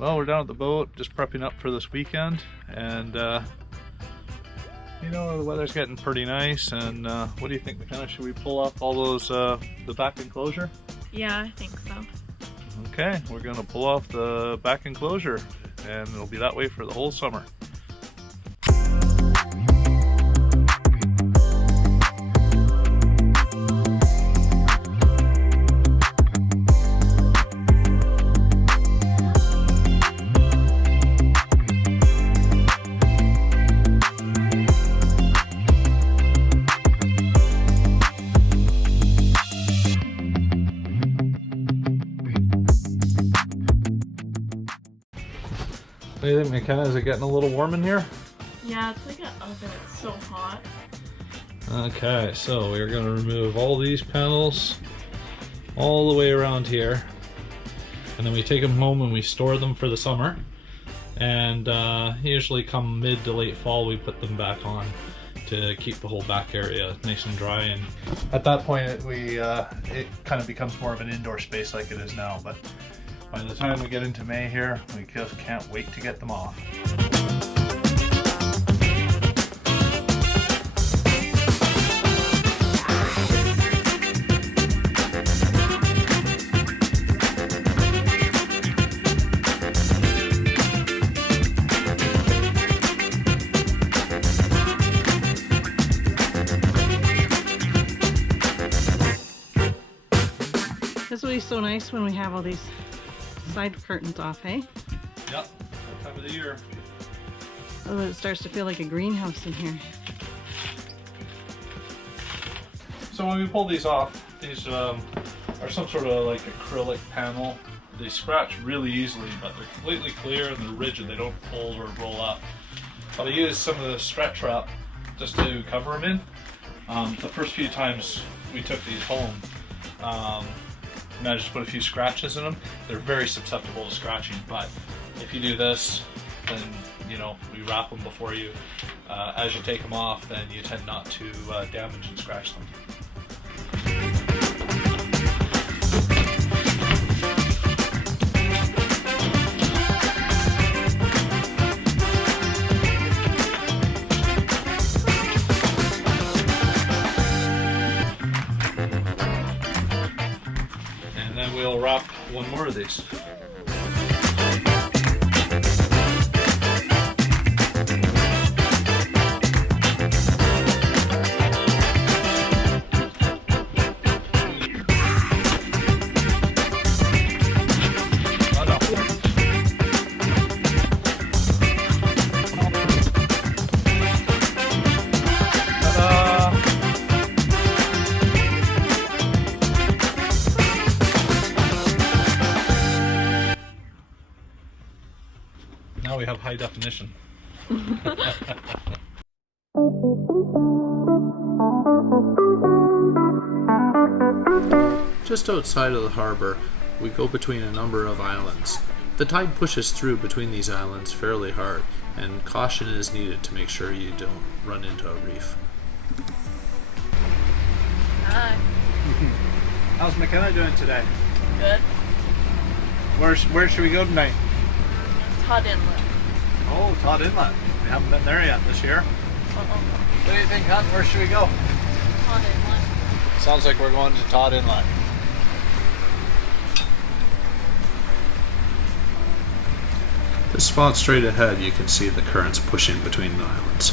Well, we're down at the boat, just prepping up for this weekend, and you know, the weather's getting pretty nice. And what do you think, McKenna? Should we pull up all those the back enclosure? Yeah, I think so. Okay, we're gonna pull off the back enclosure, and it'll be that way for the whole summer. What do you think, McKenna? Is it getting a little warm in here? Yeah, it's like an oven. It's so hot. Okay, so we're going to remove all these panels all the way around here, and then we take them home and we store them for the summer. And usually come mid to late fall we put them back on to keep the whole back area nice and dry. And at that point it kind of becomes more of an indoor space like it is now. But by the time we get into May here, we just can't wait to get them off. This will be so nice when we have all these side curtains off, hey? Yep, that time of the year. Oh, it starts to feel like a greenhouse in here. So when we pull these off, these are some sort of like acrylic panel. They scratch really easily, but they're completely clear and they're rigid. They don't fold or roll up. But I used some of the stretch wrap just to cover them in. The first few times we took these home, managed to put a few scratches in them. They're very susceptible to scratching, but if you do this, then you know, we wrap them before you, as you take them off, then you tend not to damage and scratch them. And then we'll wrap one more of these. Now we have high definition. Just outside of the harbor, we go between a number of islands. The tide pushes through between these islands fairly hard, and caution is needed to make sure you don't run into a reef. Hi. How's McKenna doing today? Good. Where should we go tonight? TOD Inlet. Oh, TOD Inlet. We haven't been there yet this year. What do you think, Hunt? Where should we go? TOD Inlet. Sounds like we're going to TOD Inlet. This spot straight ahead, you can see the currents pushing between the islands.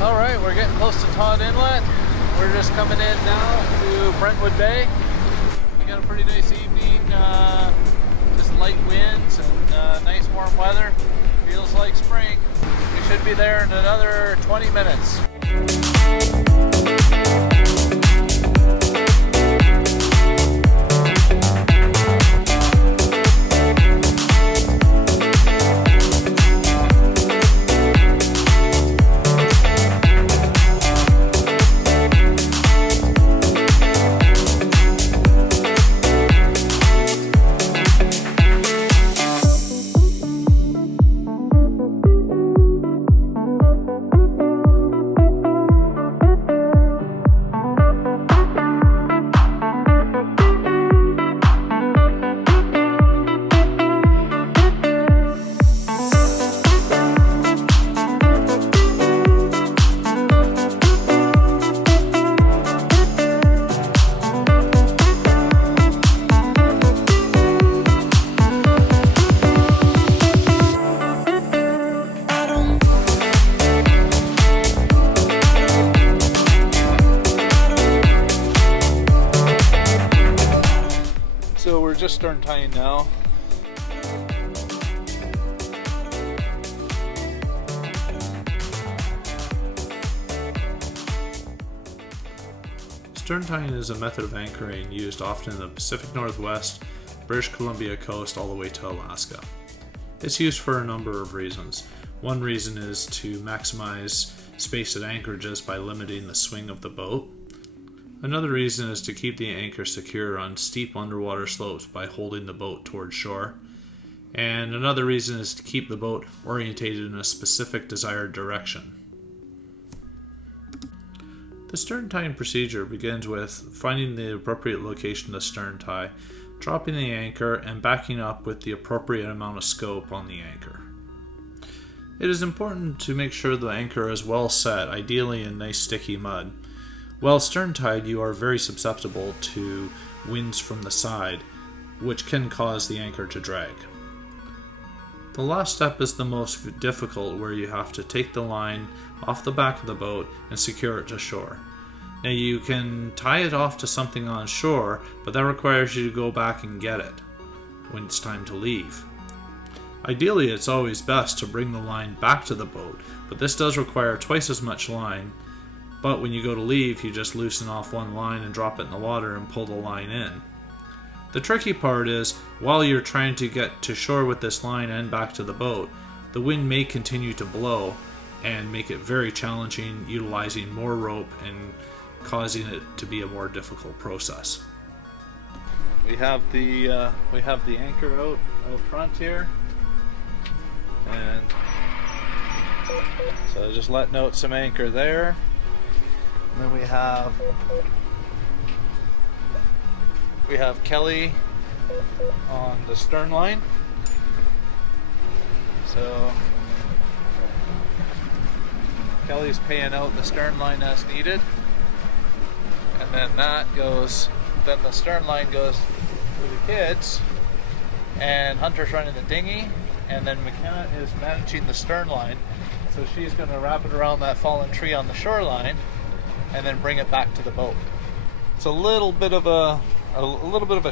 Alright, we're getting close to TOD Inlet. We're just coming in now to Brentwood Bay. We got a pretty nice evening, just light winds and nice warm weather. Feels like spring. We should be there in another 20 minutes. just stern tying now. Stern tying is a method of anchoring used often in the Pacific Northwest, British Columbia coast, all the way to Alaska. It's used for a number of reasons. One reason is to maximize space at anchorages by limiting the swing of the boat. Another reason is to keep the anchor secure on steep underwater slopes by holding the boat towards shore. And another reason is to keep the boat orientated in a specific desired direction. The stern tying procedure begins with finding the appropriate location to stern tie, dropping the anchor, and backing up with the appropriate amount of scope on the anchor. It is important to make sure the anchor is well set, ideally in nice sticky mud. While stern tied, you are very susceptible to winds from the side, which can cause the anchor to drag. The last step is the most difficult, where you have to take the line off the back of the boat and secure it to shore. Now you can tie it off to something on shore, but that requires you to go back and get it when it's time to leave. Ideally, it's always best to bring the line back to the boat, but this does require twice as much line. But when you go to leave, you just loosen off one line and drop it in the water and pull the line in. The tricky part is, while you're trying to get to shore with this line and back to the boat, the wind may continue to blow and make it very challenging, utilizing more rope and causing it to be a more difficult process. We have the anchor out front here, and so just letting out some anchor there. And then we have Kelly on the stern line. So Kelly's paying out the stern line as needed, and then the stern line goes to the kids, and Hunter's running the dinghy, and then Makena is managing the stern line. So she's going to wrap it around that fallen tree on the shoreline and then bring it back to the boat. It's a little bit of a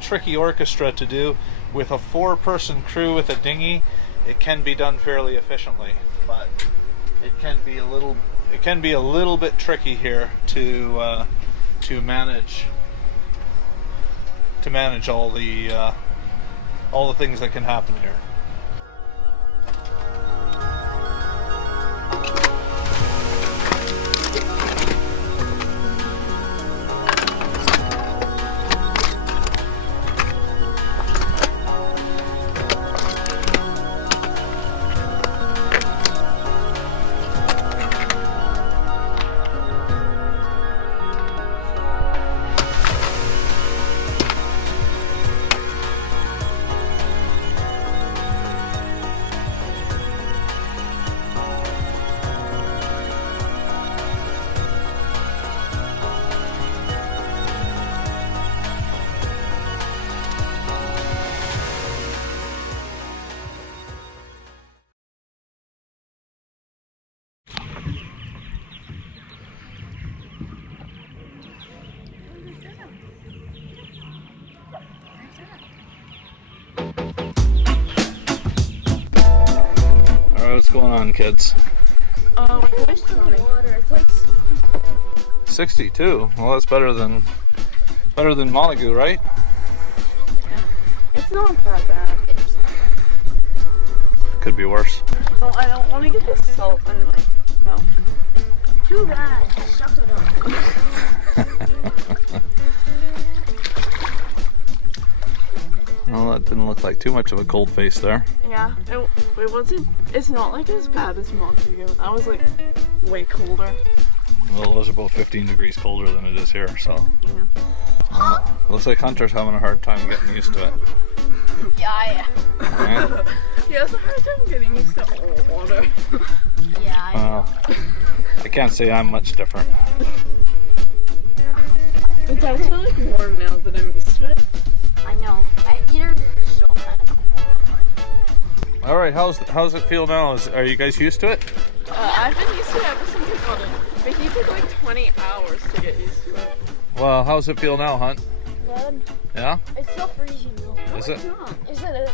tricky orchestra to do with a 4-person crew with a dinghy. It can be done fairly efficiently, but it can be a little bit tricky here to manage all the things that can happen here. What's going on, kids? Where's the water? It's like 62. Well, that's better than Montague, right? yeah. It's not that bad. Could be worse. Well, I don't want to get this salt and like melt. Too bad. Suck it up. Well, that didn't look like too much of a cold face there. Yeah, it wasn't. It's not like as bad as Montague. That was like way colder. Well, it was about 15 degrees colder than it is here, so. Yeah. Looks like Hunter's having a hard time getting used to it. Yeah. Right? He has a hard time getting used to all water. Yeah. I can't say I'm much different. It's actually like warm now that I'm used to it. I know. Either so kind of. All right, how's it feel now? Are you guys used to it? I've been used to it ever since I got it. But he took like 20 hours to get used to it. Well, how's it feel now, Hunt? Good. Yeah? It's still freezing though. Is it? Is it?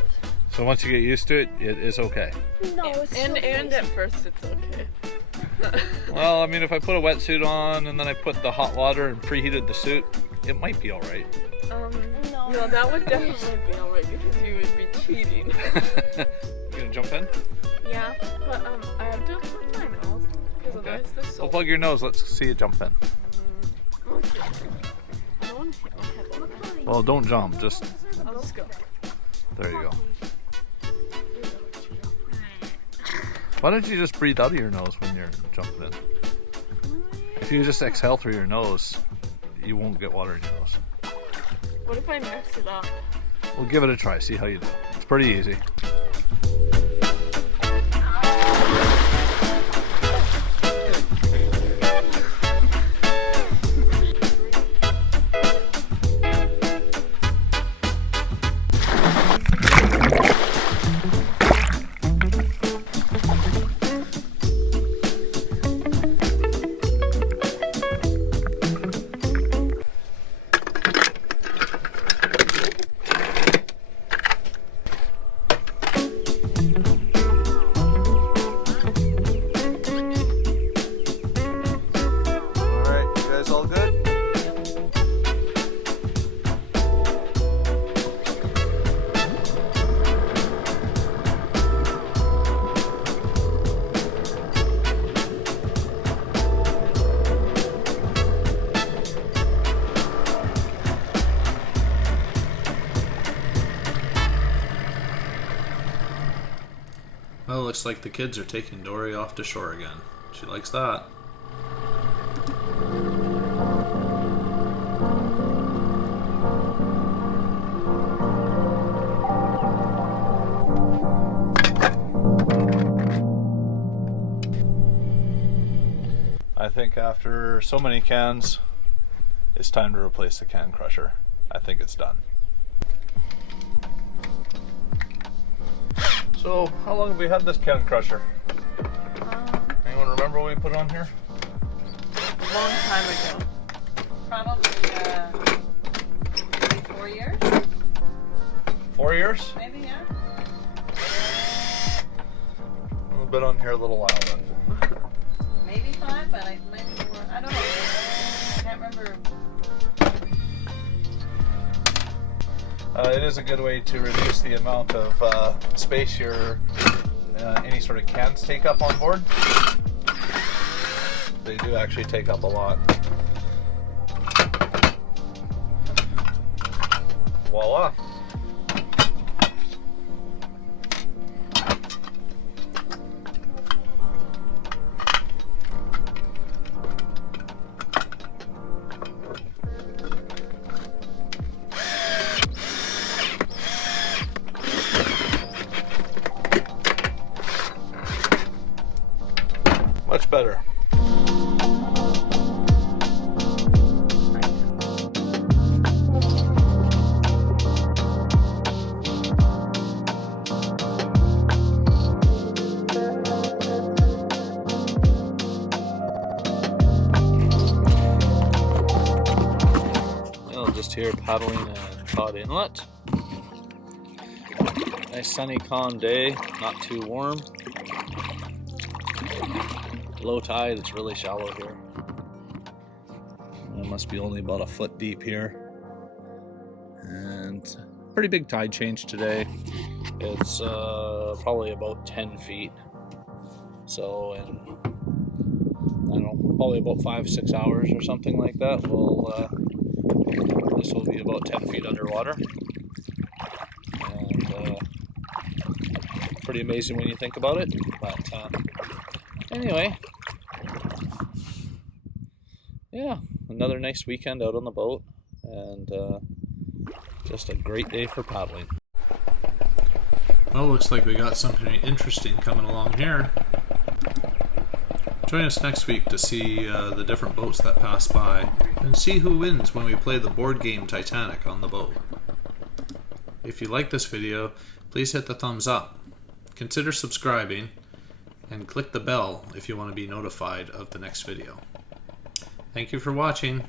So once you get used to it, it is okay. No, it's And at first it's okay. Well, I mean, if I put a wetsuit on and then I put the hot water and preheated the suit, it might be all right. No, that would definitely be alright because you would be cheating. You gonna jump in? Yeah, but I have to plug my nose because Okay. otherwise the Well, soul. plug your nose. Let's see you jump in. Okay. I want to hit. Well, don't jump. Just I'll just go. there you go. Why don't you just breathe out of your nose when you're jumping in? If you just exhale through your nose, you won't get water in your nose. What if I mess it up? We'll give it a try. See how you do. It's pretty easy. All good? Well, looks like the kids are taking Dory off to shore again. She likes that. I think after so many cans, it's time to replace the can crusher. I think it's done. So, how long have we had this can crusher? Anyone remember what we put on here? Long time ago. Probably maybe 4 years, 4 years? maybe, yeah. We've been on here a little while then. Maybe 5, but it might be more. I don't know. I can't remember. It is a good way to reduce the amount of space your any sort of cans take up on board. They do actually take up a lot. Voila! Much better. Well, just here paddling at TOD Inlet. Nice sunny, calm day, not too warm. Low tide, it's really shallow here. It must be only about a foot deep here. And pretty big tide change today. It's probably about 10 feet. So in, I don't know, probably about 5-6 hours or something like that, this will be about 10 feet underwater. And pretty amazing when you think about it. But anyway, yeah, another nice weekend out on the boat, and just a great day for paddling. Well, looks like we got something interesting coming along here. Join us next week to see the different boats that pass by and see who wins when we play the board game Titanic on the boat. If you like this video, please hit the thumbs up. Consider subscribing and click the bell if you want to be notified of the next video. Thank you for watching.